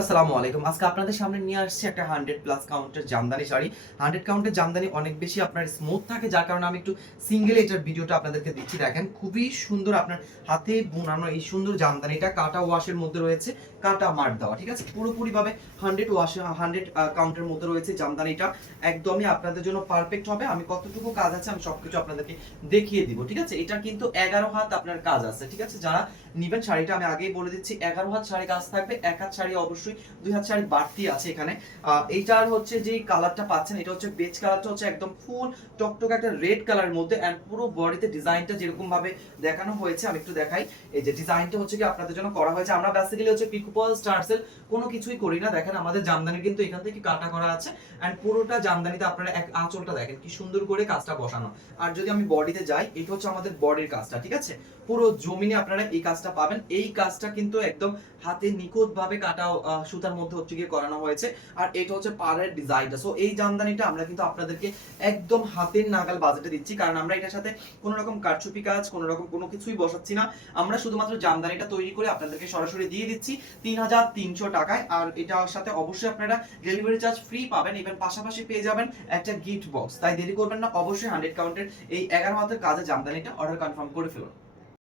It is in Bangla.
আসসালামু আলাইকুম। আজকে আপনাদের সামনে নিয়ে আসছি একটা 100 প্লাস কাউন্টের জামদানি শাড়ি। 100 কাউন্টের জামদানি অনেক বেশি আপনার স্মুথ থাকে, যার কারণে আমি একটু সিঙ্গেল এটার ভিডিওটা আপনাদেরকে দিচ্ছি। দেখেন খুবই সুন্দর আপনার হাতে বোনানো এই সুন্দর জামদানিটা কাটা ওয়াশের মধ্যে রয়েছে, কাটা মার্ক দেওয়া। ঠিক আছে? পুরোপুরিভাবে 100 ওয়াশে 100 কাউন্টের মধ্যে রয়েছে জামদানিটা। একদমই আপনাদের জন্য পারফেক্ট হবে। আমি কতটুকু কাজ আছে আমি সবকিছু আপনাদেরকে দেখিয়ে দিব। ঠিক আছে? এটা কিন্তু 11 হাত আপনার কাজ আছে। ঠিক আছে? যারা নিবেন শাড়িটা আমি আগেই বলে দিচ্ছি 11 হাত শাড়ি কাজ থাকবে, 1 হাত শাড়ি অবশ্যই 2 হাত শাড়ি বাড়তি আছে এখানে। এইটার হচ্ছে যে কালারটা পাচ্ছেন এটা হচ্ছে বেজ কালারটা হচ্ছে একদম ফুল টকটকে একটা রেড কালারের মধ্যে, এন্ড পুরো বডিতে ডিজাইনটা যেরকম ভাবে দেখানো হয়েছে আমি একটু দেখাই। এই যে ডিজাইনটা হচ্ছে কি আপনাদের জন্য করা হয়েছে। আমরা বেসিক্যালি হচ্ছে পিকোপল স্টারসেল কোনো কিছুই করি না। দেখেন আমাদের জামদানি কিন্তু এখান থেকে কাটা করা আছে, এন্ড পুরোটা জামদানিতে আপনারা এক আঁচলটা দেখেন কি সুন্দর করে কাজটা বসানো। আর যদি আমি বডিতে যাই, এটা হচ্ছে আমাদের বডির কাজটা। ঠিক আছে? পুরো জমিনে আপনারা এই কাজটা পাবেন। এই কাজটা কিন্তু একদম হাতে নিখুঁত ভাবে কাটা সুতার মধ্যে হচ্ছে গিয়ে করানো হয়েছে। আর এটা হচ্ছে পাড়ের ডিজাইনটা। সো এই জামদানিটা আমরা কিন্তু আপনাদেরকে একদম হাতের নাগাল বাজেটে দিচ্ছি, কারণ আমরা এটার সাথে কোনো রকম কারচুপি কাজ কোনো রকম কোনো কিছুই বসাচ্ছি না। আমরা শুধুমাত্র জামদানিটা তৈরি করে আপনাদেরকে সরাসরি দিয়ে দিচ্ছি ৩৩০০ টাকায়। আর এটার সাথে অবশ্যই আপনারা ডেলিভারি চার্জ ফ্রি পাবেন, এবং পাশাপাশি পেয়ে যাবেন একটা গিফট বক্স। তাই দেরি করবেন না, অবশ্যই 100 কাউন্টের এই 11 হাতের কাজের জামদানিটা অর্ডার কনফার্ম করে ফেলুন।